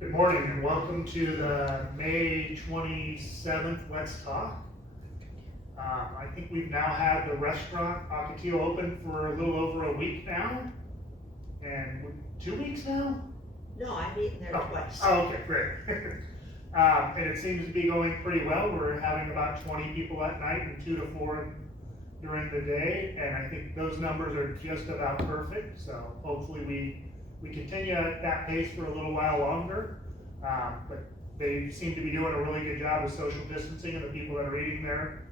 Good morning and welcome to the May 27th Let's Talk. I think we've now had the restaurant Ocotillo open for a little over a week now. And 2 weeks now? No, I've eaten there twice. Oh, okay, great. And it seems to be going pretty well. We're having about 20 people at night and 2 to 4 during the day. And I think those numbers are just about perfect. So hopefully we continue at that pace for a little while longer. But they seem to be doing a really good job of social distancing, and the people that are eating there,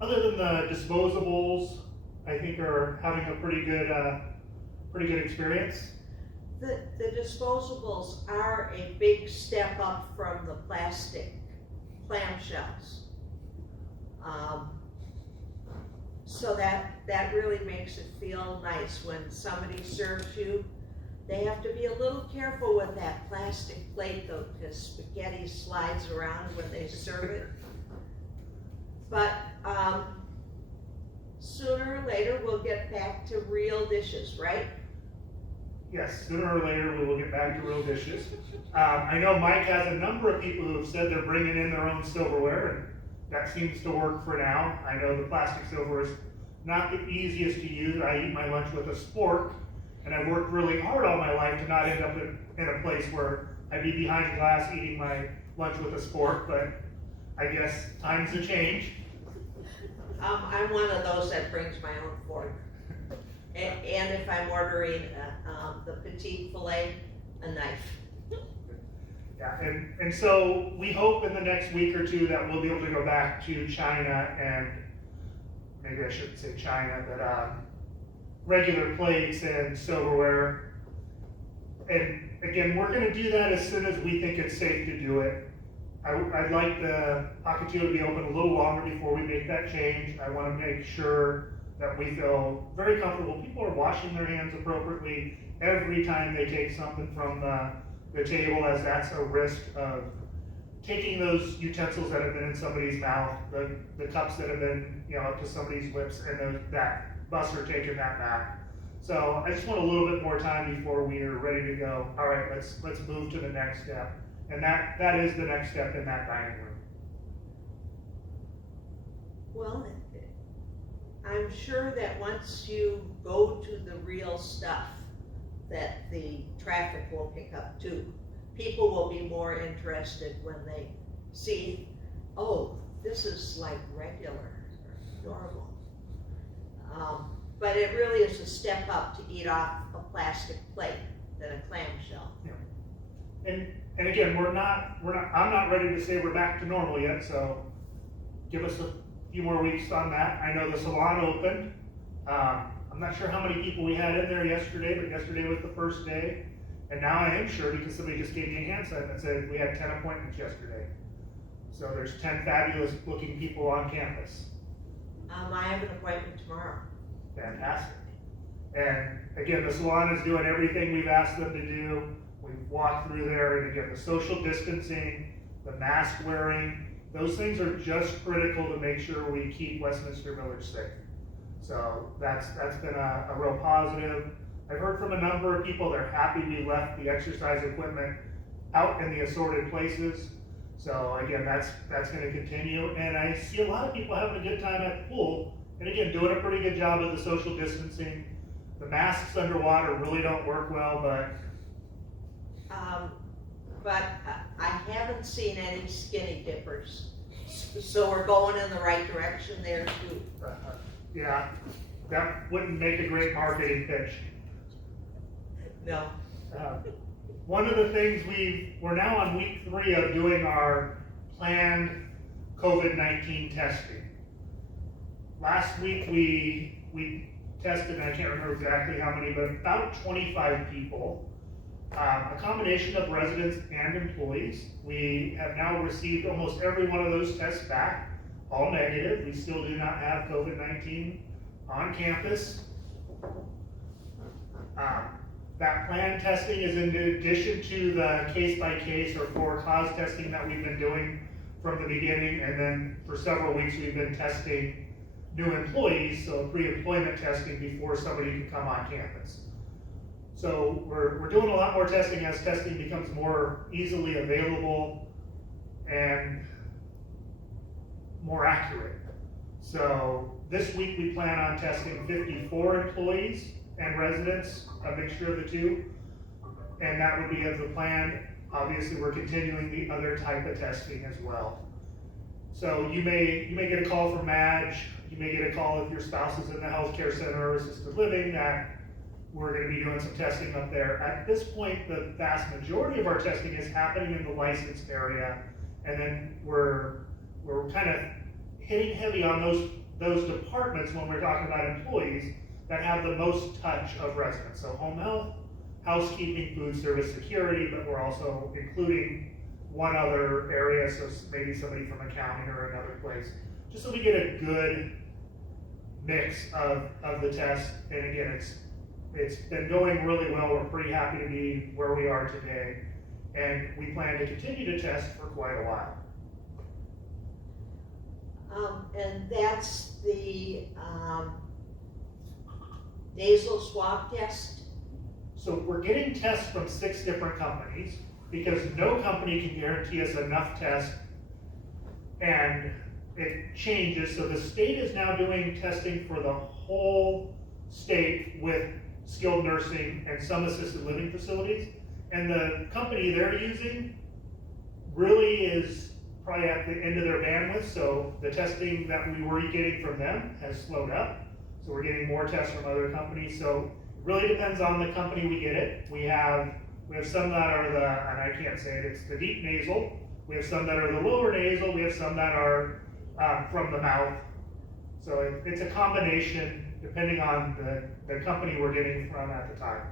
other than the disposables, I think are having a pretty good experience. The disposables are a big step up from the plastic clamshells. So that really makes it feel nice when somebody serves you. They have to be a little careful with that plastic plate though, because spaghetti slides around when they serve it. But sooner or later we'll get back to real dishes, right? Yes, sooner or later we will get back to real dishes. I know Mike has a number of people who have said they're bringing in their own silverware, and that seems to work for now. I know the plastic silverware is not the easiest to use. I eat my lunch with a spork, and I've worked really hard all my life to not end up in a place where I'd be behind glass eating my lunch with a spork, but I guess times have changed. I'm one of those that brings my own fork. And if I'm ordering the petite filet, a knife. Yeah, and so we hope in the next week or two that we'll be able to go back to China, and maybe I shouldn't say China, but regular plates and silverware. And again, we're going to do that as soon as we think it's safe to do it. I'd like the Ocotillo to be open a little longer before we make that change. I want to make sure that we feel very comfortable. People are washing their hands appropriately every time they take something from the table, as that's a risk of taking those utensils that have been in somebody's mouth, the cups that have been up to somebody's lips, and that busser taking that back. So I just want a little bit more time before we are ready to go. All right, let's move to the next step. And that is the next step in that dining room. Well, I'm sure that once you go to the real stuff, that the traffic will pick up too. People will be more interested when they see, oh, this is like regular or normal. But it really is a step up to eat off a plastic plate than a clamshell. Yeah. And again, I'm not ready to say we're back to normal yet, so give us a few more weeks on that. I know the salon opened. I'm not sure how many people we had in there yesterday, but yesterday was the first day. And now I am sure, because somebody just gave me a hand sign that said we had 10 appointments yesterday. So there's 10 fabulous looking people on campus. I have an appointment tomorrow. Fantastic. And again, the salon is doing everything we've asked them to do. We've walked through there, and again, the social distancing, the mask wearing, those things are just critical to make sure we keep Westminster Village safe. So that's been a real positive. I've heard from a number of people they're happy we left the exercise equipment out in the assorted places. So again, that's going to continue. And I see a lot of people having a good time at the pool. And again, doing a pretty good job of the social distancing. The masks underwater really don't work well, but I haven't seen any skinny dippers, so we're going in the right direction there too. Yeah, that wouldn't make a great marketing pitch. No. One of the things we're now on week 3 of doing our planned COVID-19 testing. Last week we tested, and I can't remember exactly how many, but about 25 people, a combination of residents and employees. We have now received almost every one of those tests back, all negative. We still do not have COVID-19 on campus. That planned testing is in addition to the case-by-case or for-cause testing that we've been doing from the beginning, and then for several weeks we've been testing new employees, so pre-employment testing before somebody can come on campus. So we're doing a lot more testing as testing becomes more easily available and more accurate. So this week we plan on testing 54 employees and residents, a mixture of the two. And that would be as the plan. Obviously, we're continuing the other type of testing as well. So you may get a call from Madge, you may get a call if your spouse is in the healthcare center or assisted living that we're going to be doing some testing up there. At this point, the vast majority of our testing is happening in the licensed area, and then we're kind of hitting heavy on those departments when we're talking about employees that have the most touch of residents. So home health, housekeeping, food service, security, but we're also including one other area, so maybe somebody from accounting or another place, just so we get a good mix of the test. And again, it's been going really well. We're pretty happy to be where we are today, and we plan to continue to test for quite a while. And that's the nasal swab test. So we're getting tests from 6 different companies because no company can guarantee us enough tests, and it changes. So the state is now doing testing for the whole state with skilled nursing and some assisted living facilities. And the company they're using really is probably at the end of their bandwidth. So the testing that we were getting from them has slowed up. So we're getting more tests from other companies. So it really depends on the company we get it. We have some that are and I can't say it, it's the deep nasal. We have some that are the lower nasal. We have some that are from the mouth. So it's a combination depending on the company we're getting from at the time.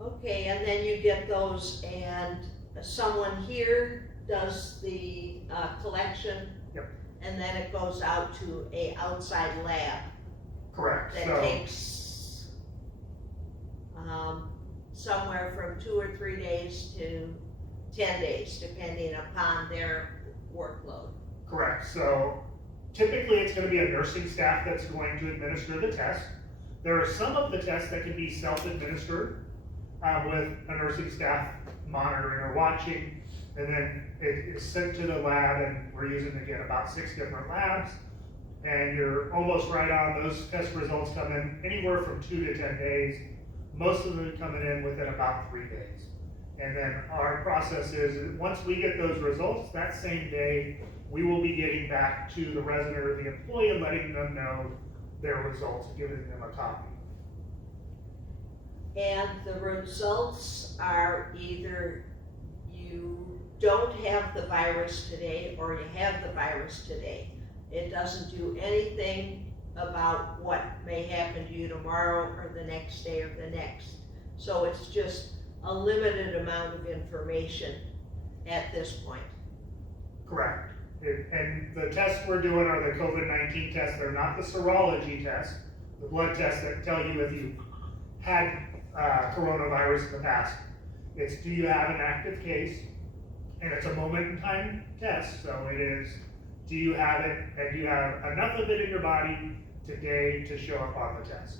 Okay, and then you get those, and someone here does the collection. Yep. And then it goes out to a outside lab Correct. that So takes somewhere from 2 or 3 days to 10 days, depending upon their workload. correct. So typically it's going to be a nursing staff that's going to administer the test. There are some of the tests that can be self-administered with a nursing staff monitoring or watching, and then it is sent to the lab, and we're using, again, about 6 different labs, and you're almost right on. Those test results come in anywhere from 2 to 10 days, most of them coming in within about 3 days. And then our process is, once we get those results, that same day, we will be getting back to the resident or the employee and letting them know their results, giving them a copy. And the results are either you don't have the virus today or you have the virus today. It doesn't do anything about what may happen to you tomorrow or the next day or the next. So it's just a limited amount of information at this point. Correct. And the tests we're doing are the COVID-19 tests. They're not the serology tests, the blood tests that tell you if you had coronavirus in the past. It's, do you have an active case? And it's a moment in time test. So it is, do you have it, and do you have enough of it in your body today to show up on the test?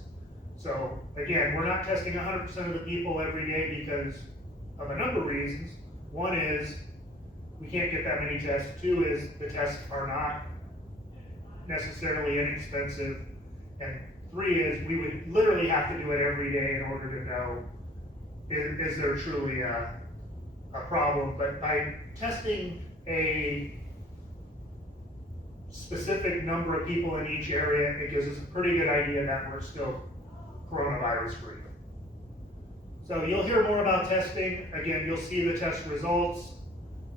So again, we're not testing 100% of the people every day because of a number of reasons. One is we can't get that many tests. 2 is the tests are not necessarily inexpensive. And 3 is we would literally have to do it every day in order to know, is there truly a problem? But by testing a specific number of people in each area, it gives us a pretty good idea that we're still coronavirus free. So you'll hear more about testing. Again, you'll see the test results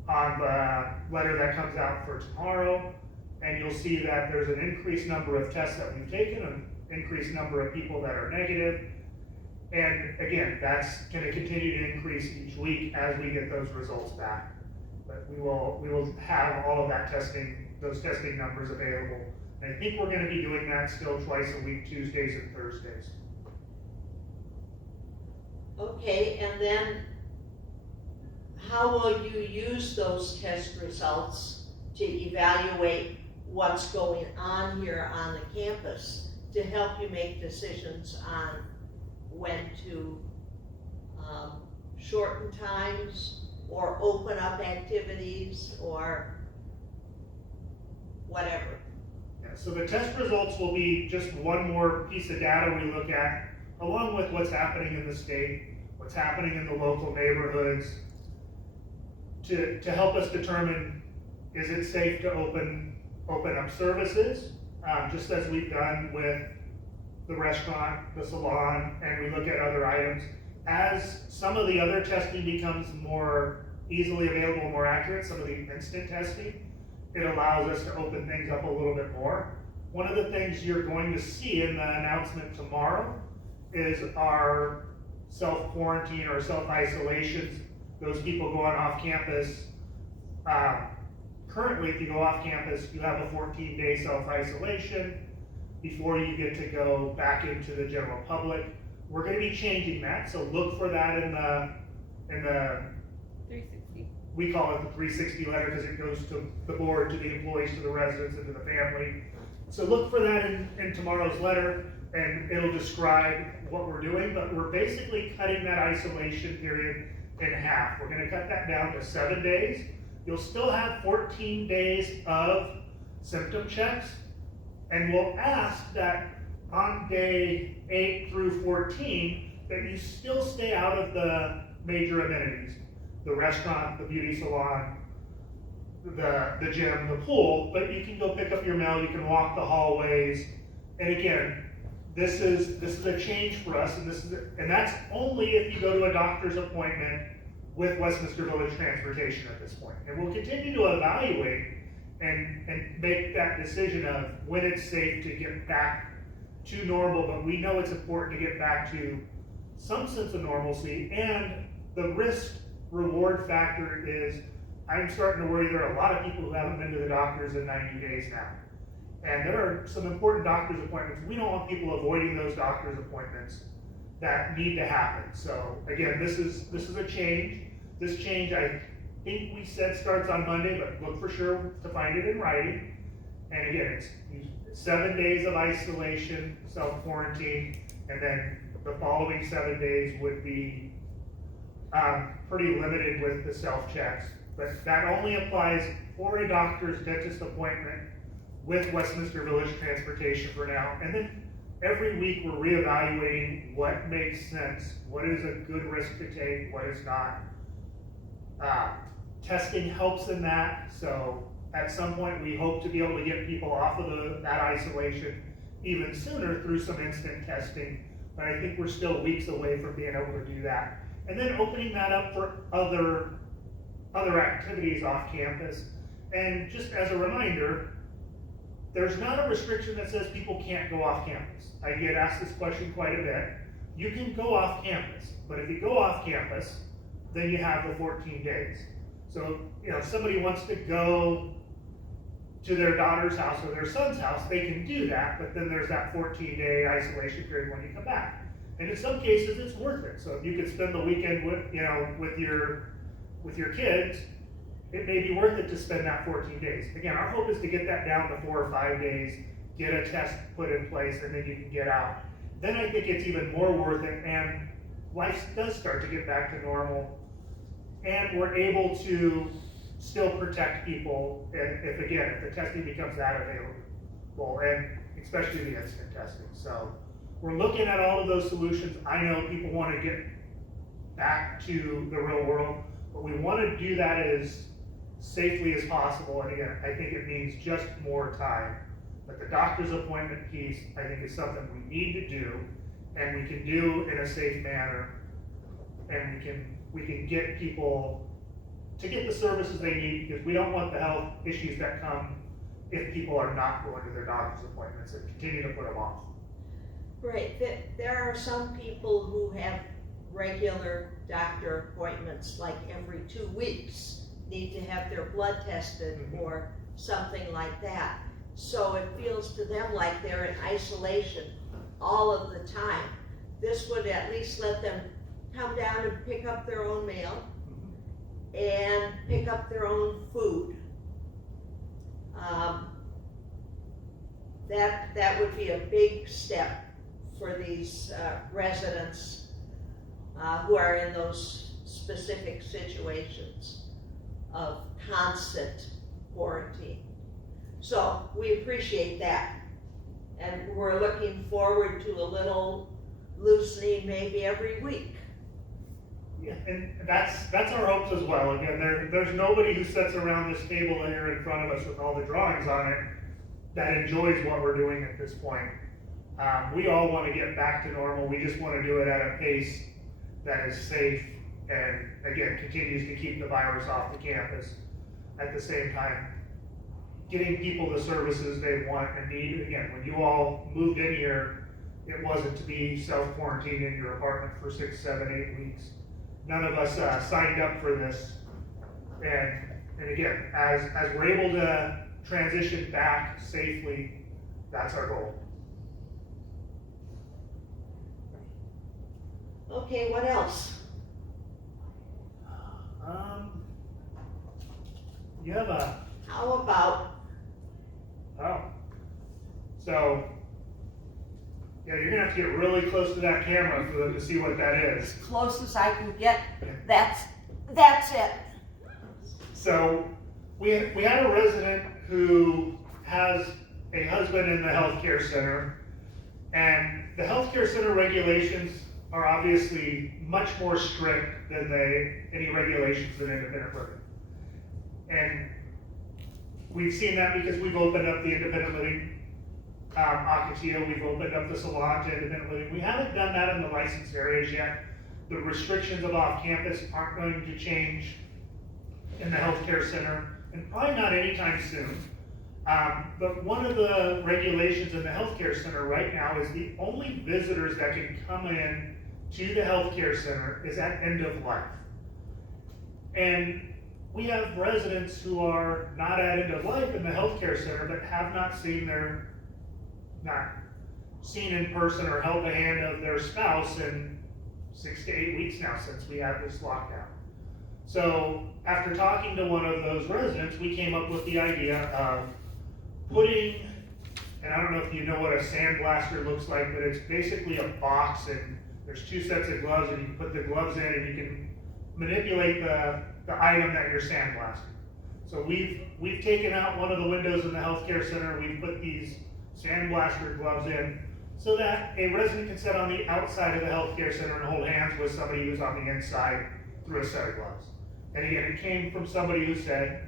on the letter that comes out for tomorrow, and you'll see that there's an increased number of tests that we've taken, an increased number of people that are negative. And again, that's going to continue to increase each week as we get those results back. But we will have all of that testing, those testing numbers available. And I think we're going to be doing that still twice a week, Tuesdays and Thursdays. Okay, and then how will you use those test results to evaluate what's going on here on the campus to help you make decisions on when to shorten times or open up activities or whatever. Yeah, so the test results will be just one more piece of data we look at, along with what's happening in the state, what's happening in the local neighborhoods, to help us determine, is it safe to open up services, just as we've done with the restaurant, the salon, and we look at other items. As some of the other testing becomes more easily available, more accurate, some of the instant testing, it allows us to open things up a little bit more. One of the things you're going to see in the announcement tomorrow is our self-quarantine or self-isolations, those people going off campus. Currently, if you go off campus, you have a 14-day self-isolation before you get to go back into the general public. We're going to be changing that, so look for that in the 360. We call it the 360 letter because it goes to the board, to the employees, to the residents, and to the family. So look for that in tomorrow's letter, and it'll describe what we're doing, but we're basically cutting that isolation period in half. We're going to cut that down to 7 days. You'll still have 14 days of symptom checks, and we'll ask that on day 8 through 14 that you still stay out of the major amenities, the restaurant, the beauty salon, the gym, the pool, but you can go pick up your mail, you can walk the hallways. And again, this is a change for us, and that's only if you go to a doctor's appointment with Westminster Village Transportation at this point. And we'll continue to evaluate and make that decision of when it's safe to get back to normal, but we know it's important to get back to some sense of normalcy. And the risk reward factor is, I'm starting to worry there are a lot of people who haven't been to the doctors in 90 days now. And there are some important doctor's appointments. We don't want people avoiding those doctor's appointments that need to happen. So again, this is a change. This change, I think we said starts on Monday, but look for sure to find it in writing. And again, it's 7 days of isolation, self-quarantine, and then the following 7 days would be pretty limited with the self-checks. But that only applies for a doctor's dentist appointment with Westminster Village Transportation for now. And then every week we're reevaluating what makes sense, what is a good risk to take, what is not. Testing helps in that, so at some point we hope to be able to get people off of that isolation even sooner through some instant testing, but I think we're still weeks away from being able to do that. And then opening that up for other activities off campus. And just as a reminder, there's not a restriction that says people can't go off campus. I get asked this question quite a bit. You can go off campus, but if you go off campus, then you have the 14 days. So, if somebody wants to go to their daughter's house or their son's house, they can do that, but then there's that 14-day isolation period when you come back. And in some cases, it's worth it. So if you could spend the weekend with your kids, it may be worth it to spend that 14 days. Again, our hope is to get that down to 4 or 5 days, get a test put in place, and then you can get out. Then I think it's even more worth it, and life does start to get back to normal, and we're able to still protect people if the testing becomes that available, and especially the instant testing. So we're looking at all of those solutions. I know people want to get back to the real world, but we want to do that as safely as possible. And again, I think it means just more time. But the doctor's appointment piece, I think, is something we need to do, and we can do in a safe manner, and we can get people to get the services they need, because we don't want the health issues that come if people are not going to their doctor's appointments and continue to put them off. Right, there are some people who have regular doctor appointments, like every 2 weeks, need to have their blood tested or something like that. So it feels to them like they're in isolation all of the time. This would at least let them come down and pick up their own mail and pick up their own food. That would be a big step for these residents who are in those specific situations of constant quarantine. So we appreciate that. And we're looking forward to a little loosening maybe every week. Yeah, and that's our hopes as well. Again, there's nobody who sits around this table here in front of us with all the drawings on it that enjoys what we're doing at this point. We all want to get back to normal. We just want to do it at a pace that is safe and, again, continues to keep the virus off the campus. At the same time, getting people the services they want and need. Again, when you all moved in here, it wasn't to be self-quarantined in your apartment for 6, 7, 8 weeks. None of us signed up for this. And again, as we're able to transition back safely, that's our goal. Okay, what else? You have a, How about, so, yeah, you're gonna have to get really close to that camera for them to see what that is. Close as I can get, that's it. So, we had a resident who has a husband in the healthcare center, and the healthcare center regulations are obviously much more strict than any regulations in independent living. And we've seen that because we've opened up the independent living Ocotillo, we've opened up the salon to independent living. We haven't done that in the licensed areas yet. The restrictions of off-campus aren't going to change in the healthcare center, and probably not anytime soon. But one of the regulations in the healthcare center right now is the only visitors that can come in to the healthcare center is at end of life. And we have residents who are not at end of life in the healthcare center, but have not seen in person or held the hand of their spouse in 6 to 8 weeks now since we had this lockdown. So after talking to one of those residents, we came up with the idea of putting, and I don't know if you know what a sandblaster looks like, but it's basically a box, and there's 2 sets of gloves, and you can put the gloves in and you can manipulate the item that you're sandblasting. So we've taken out one of the windows in the healthcare center, we've put these sandblaster gloves in so that a resident can sit on the outside of the healthcare center and hold hands with somebody who's on the inside through a set of gloves. And again, it came from somebody who said,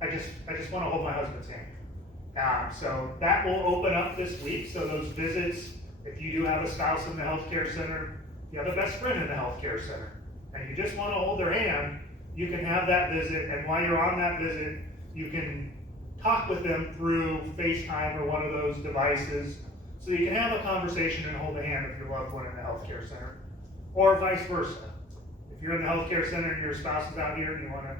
I just want to hold my husband's hand. So that will open up this week. So those visits, if you do have a spouse in the healthcare center, you have a best friend in the healthcare center, and you just want to hold their hand, you can have that visit. And while you're on that visit, you can talk with them through FaceTime or one of those devices, so you can have a conversation and hold the hand of your loved one in the healthcare center, or vice versa. If you're in the healthcare center and your spouse is out here and you want to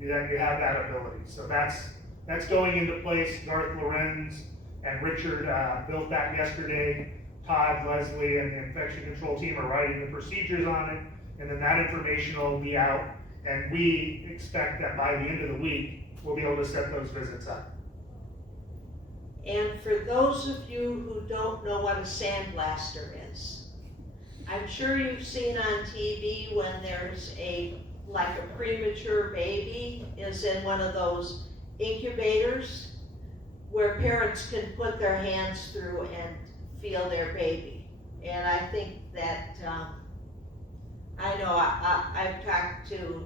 do that, you have that ability. So that's going into place. Garth Lorenz and Richard built that yesterday. Todd, Leslie, and the infection control team are writing the procedures on it, and then that information will be out, and we expect that by the end of the week, we'll be able to set those visits up. and for those of you who don't know what a sandblaster is, I'm sure you've seen on TV when there's like a premature baby is in one of those incubators where parents can put their hands through and feel their baby. And I think that, I know I've talked to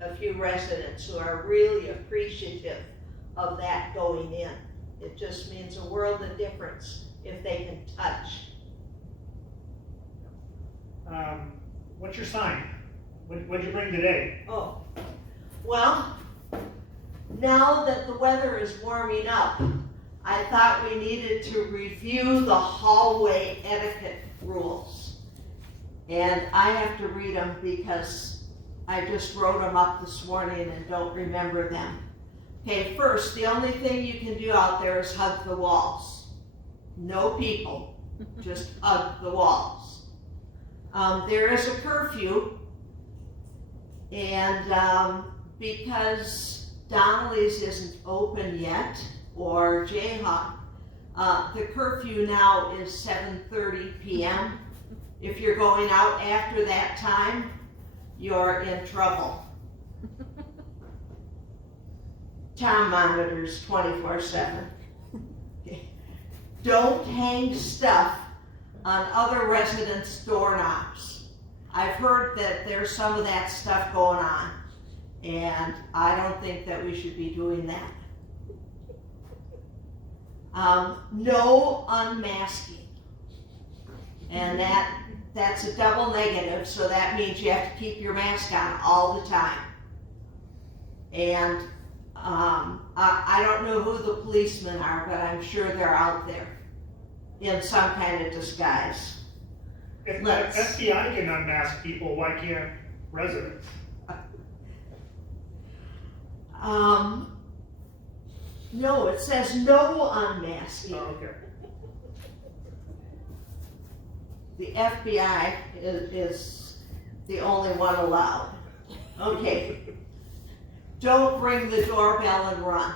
a few residents who are really appreciative of that going in. It just means a world of difference if they can touch. What's your sign? What'd you bring today? Oh, well, now that the weather is warming up, I thought we needed to review the hallway etiquette rules. And I have to read them because I just wrote them up this morning and don't remember them. Okay, first, the only thing you can do out there is hug the walls. No people, just hug the walls. There is a curfew, and because Donnelly's isn't open yet, or Jayhawk, the curfew now is 7:30 p.m. If you're going out after that time, you're in trouble. Tom monitors 24/7. Don't hang stuff on other residents' doorknobs. I've heard that there's some of that stuff going on, and I don't think that we should be doing that. No unmasking. And that's a double negative, so that means you have to keep your mask on all the time. And I don't know who the policemen are, but I'm sure they're out there in some kind of disguise. If the Let's- FBI can unmask people, why can't residents? No, it says no unmasking. Oh, okay. The FBI is the only one allowed. Okay. Don't ring the doorbell and run.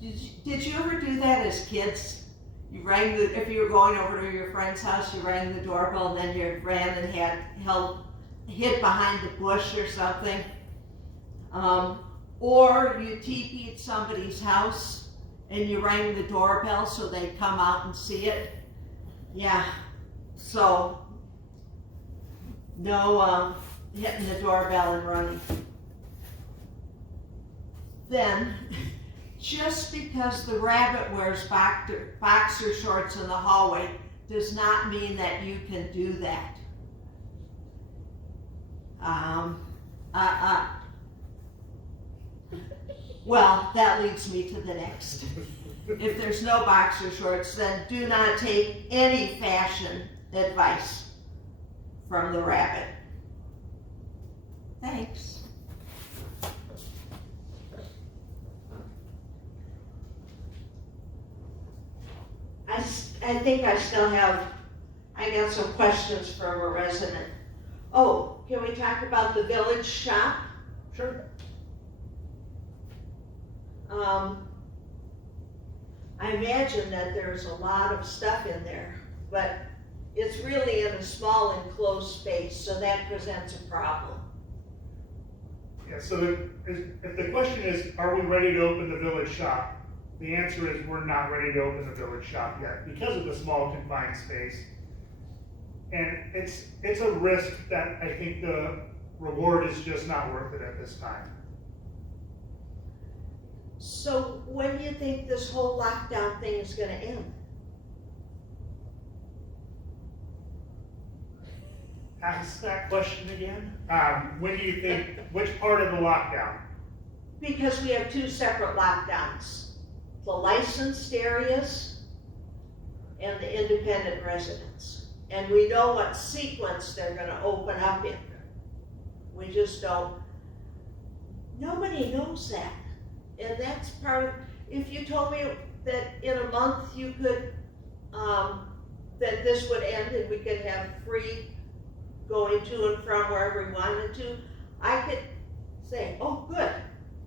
Did you ever do that as kids? You rang if you were going over to your friend's house, you rang the doorbell and then you ran and hid behind the bush or something. Or you TP'd somebody's house and you rang the doorbell so they'd come out and see it. Yeah, so no hitting the doorbell and running. Then, just because the rabbit wears boxer shorts in the hallway does not mean that you can do that. Well, that leads me to the next. If there's no boxer shorts, then do not take any fashion advice from the rabbit. Thanks. I think I got some questions from a resident. Oh, can we talk about the village shop? Sure. I imagine that there's a lot of stuff in there, but it's really in a small enclosed space, so that presents a problem. Yeah, so if the question is, are we ready to open the village shop? The answer is we're not ready to open the village shop yet because of the small confined space. And it's a risk that I think the reward is just not worth it at this time. So when do you think this whole lockdown thing is gonna end? Ask that question again. When do you think, which part of the lockdown? Because we have two separate lockdowns. The licensed areas and the independent residents. And we know what sequence they're gonna open up in. We just don't, nobody knows that. And that's part of, if you told me that in a month you could, that this would end and we could have free going to and from wherever we wanted to, I could say, oh good,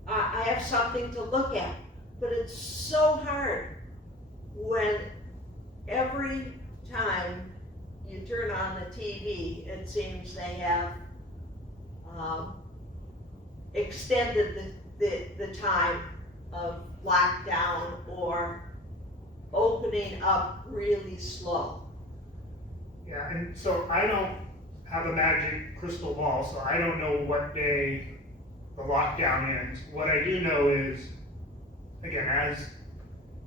I have something to look at. But it's so hard when every time you turn on the TV, it seems they have extended the time of lockdown or opening up really slow. Yeah, and so I don't have a magic crystal ball, so I don't know what day the lockdown ends. What I do know is, again, as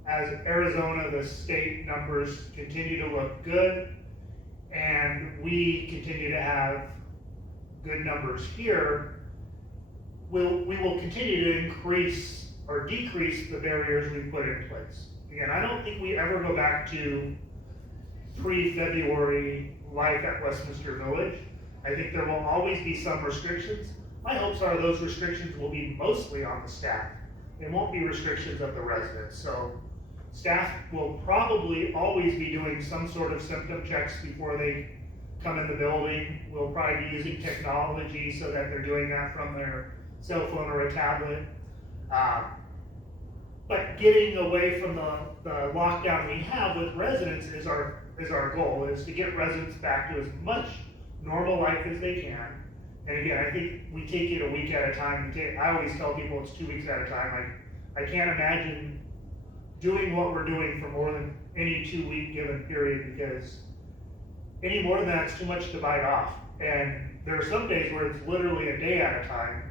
Arizona, the state numbers continue to look good, and we continue to have good numbers here, we will continue to increase or decrease the barriers we put in place. Again, I don't think we ever go back to pre-February life at Westminster Village. I think there will always be some restrictions. My hopes are those restrictions will be mostly on the staff. They won't be restrictions of the residents. So staff will probably always be doing some sort of symptom checks before they come in the building. We'll probably be using technology so that they're doing that from their cell phone or a tablet. But getting away from the lockdown we have with residents is our goal, is to get residents back to as much normal life as they can And again, I think we take it a week at a time. I always tell people it's 2 weeks at a time. I can't imagine doing what we're doing for more than any 2 week given period, because any more than that's too much to bite off. And there are some days where it's literally a day at a time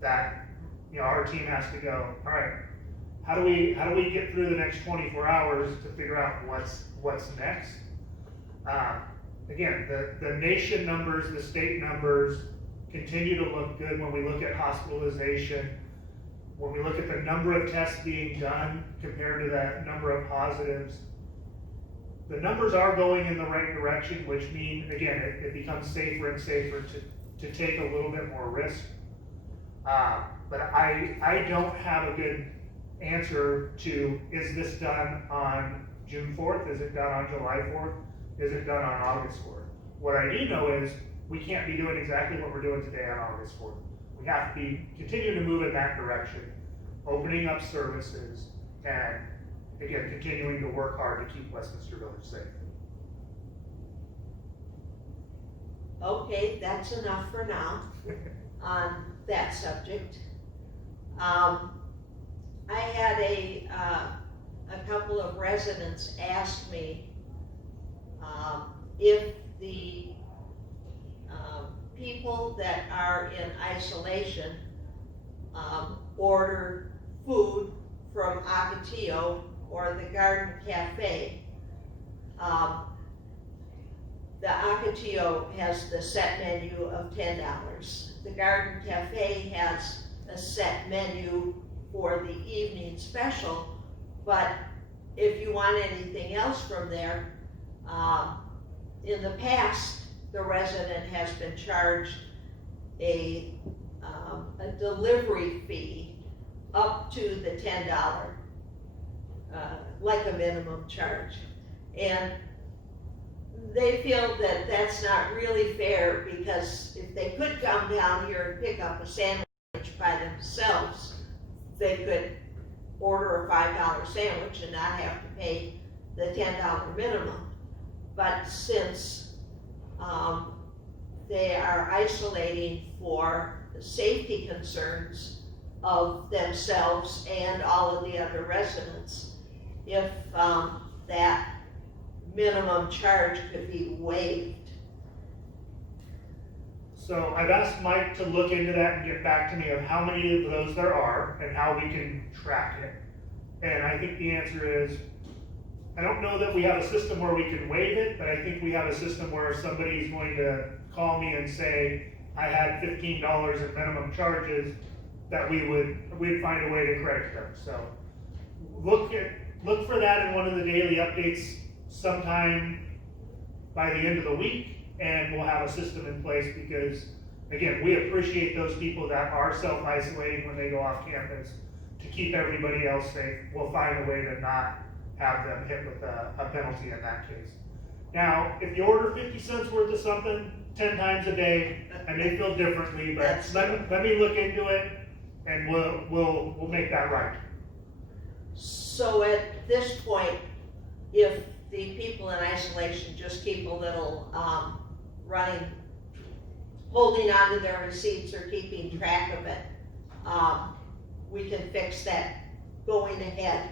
that, you know, our team has to go, all right, how do we get through the next 24 hours to figure out what's next? Again, the nation numbers, the state numbers continue to look good when we look at hospitalization, when we look at the number of tests being done compared to that number of positives. The numbers are going in the right direction, which means, again, it becomes safer and safer to take a little bit more risk. But I don't have a good answer to, is this done on June 4th? Is it done on July 4th? Is it done on August 4th? What I do know is we can't be doing exactly what we're doing today on August 4th. We have to be continuing to move in that direction, opening up services, and again, continuing to work hard to keep Westminster Village safe. Okay, that's enough for now on that subject. I had a couple of residents ask me if the people that are in isolation order food from Ocotillo or the Garden Cafe. The Ocotillo has the set menu of $10. The Garden Cafe has a set menu for the evening special, but if you want anything else from there, in the past, the resident has been charged a delivery fee up to the $10, like a minimum charge. And they feel that that's not really fair, because if they could come down here and pick up a sandwich by themselves, they could order a $5 sandwich and not have to pay the $10 minimum. But since they are isolating for the safety concerns of themselves and all of the other residents, if that minimum charge could be waived. So I've asked Mike to look into that and get back to me of how many of those there are and how we can track it. And I think the answer is, I don't know that we have a system where we can waive it, but I think we have a system where somebody's going to call me and say, I had $15 in minimum charges, that we'd find a way to credit them. So look for that in one of the daily updates sometime by the end of the week, and we'll have a system in place, because again, we appreciate those people that are self-isolating when they go off campus to keep everybody else safe. We'll find a way to not have them hit with a penalty in that case. Now, if you order 50 cents worth of something 10 times a day, I may feel differently, but let me look into it, and we'll make that right. So at this point, if the people in isolation just keep a little holding on to their receipts or keeping track of it, we can fix that going ahead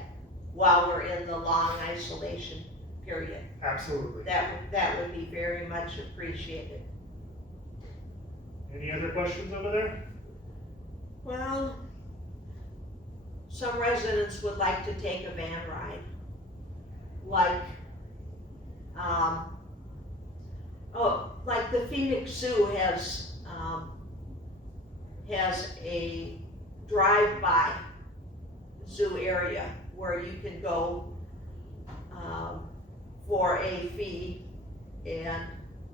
while we're in the long isolation period. Absolutely. That would be very much appreciated. Any other questions over there? Well, some residents would like to take a van ride, like like the Phoenix Zoo has a drive-by zoo area where you can go for a fee, and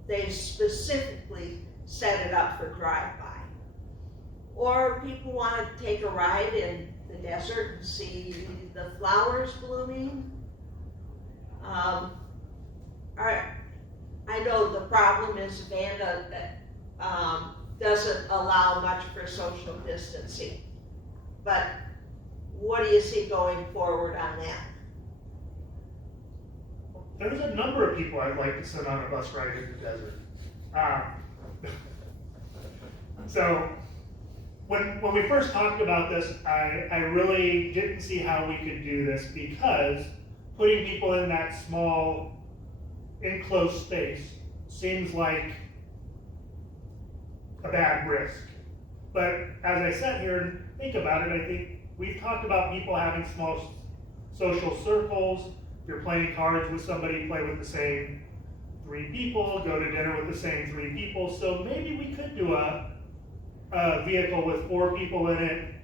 they specifically set it up for drive-by. Or people want to take a ride in the desert and see the flowers blooming. I know the problem is Vanda doesn't allow much for social distancing, but what do you see going forward on that? There's a number of people I'd like to send on a bus ride in the desert. So, when we first talked about this, I really didn't see how we could do this because putting people in that small, enclosed space seems like a bad risk. But as I sat here and think about it, I think we've talked about people having small social circles. If you're playing cards with somebody, play with the same 3 people, go to dinner with the same 3 people. So maybe we could do a vehicle with 4 people in it,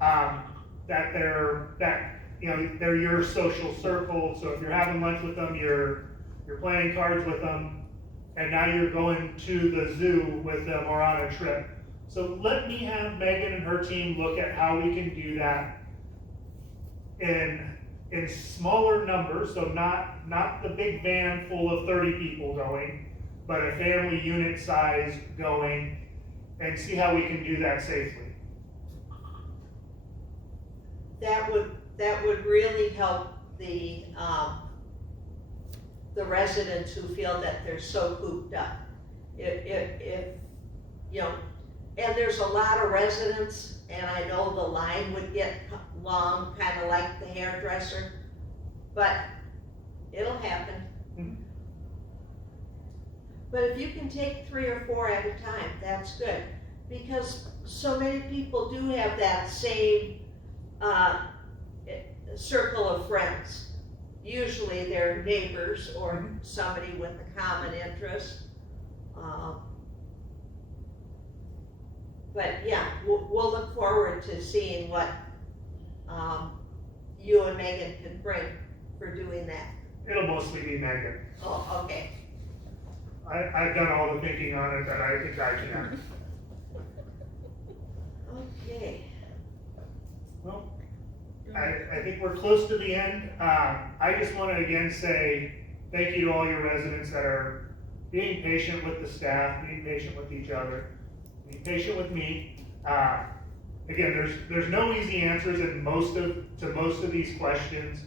that they're your social circle. So if you're having lunch with them, you're playing cards with them, and now you're going to the zoo with them or on a trip. So let me have Megan and her team look at how we can do that in smaller numbers, so not the big van full of 30 people going, but a family unit size going, and see how we can do that safely. That would really help the residents who feel that they're so cooped up. If you know, and there's a lot of residents, and I know the line would get long, kind of like the hairdresser, but it'll happen. Mhm. But if you can take 3 or 4 at a time, that's good, because so many people do have that same circle of friends. Usually they're neighbors or somebody with a common interest. But yeah, we'll look forward to seeing what you and Megan can bring for doing that. It'll mostly be Megan. Oh, okay. I've done all the thinking on it that I think I can. Okay. Well, I think we're close to the end. I just want to again say thank you to all your residents that are being patient with the staff, being patient with each other, being patient with me. Again, there's no easy answers to most of these questions,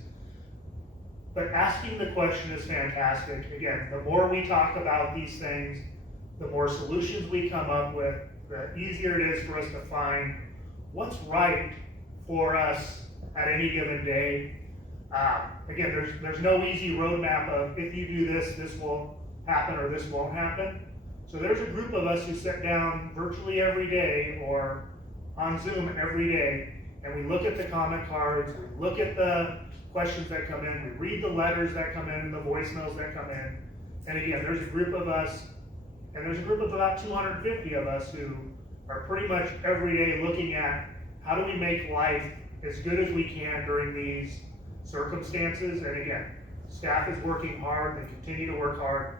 but asking the question is fantastic. Again, the more we talk about these things, the more solutions we come up with, the easier it is for us to find what's right for us at any given day. Again, there's no easy roadmap of if you do this, this will happen or this won't happen. So there's a group of us who sit down virtually every day or on Zoom every day, and we look at the comment cards, we look at the questions that come in, we read the letters that come in, the voicemails that come in. And again, there's a group of us, and there's a group of about 250 of us who are pretty much every day looking at how do we make life as good as we can during these circumstances. And again, staff is working hard, they continue to work hard,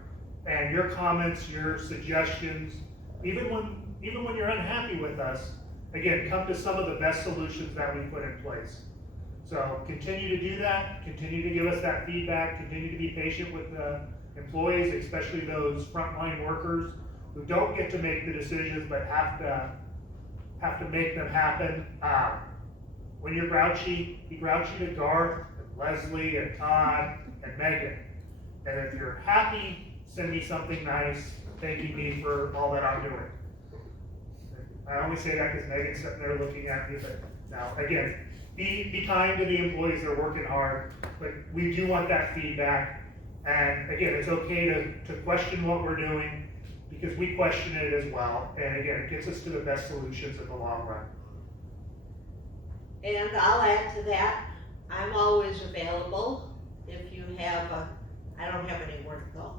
and your comments, your suggestions, even when you're unhappy with us, again, come to some of the best solutions that we put in place. So continue to do that, continue to give us that feedback, continue to be patient with the employees, especially those frontline workers who don't get to make the decisions but have to make them happen. When you're grouchy, be grouchy to Garth, and Leslie, and Todd, and Megan. And if you're happy, send me something nice, thanking me for all that I'm doing. I only say that because Megan's sitting there looking at me, but now, again, be kind to the employees, they're working hard, but we do want that feedback. And again, it's okay to question what we're doing, because we question it as well. And again, it gets us to the best solutions in the long run. And I'll add to that, I'm always available if you have I don't have anywhere to go.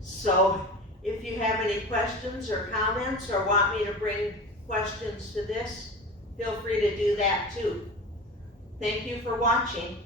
So if you have any questions or comments or want me to bring questions to this, feel free to do that too. Thank you for watching.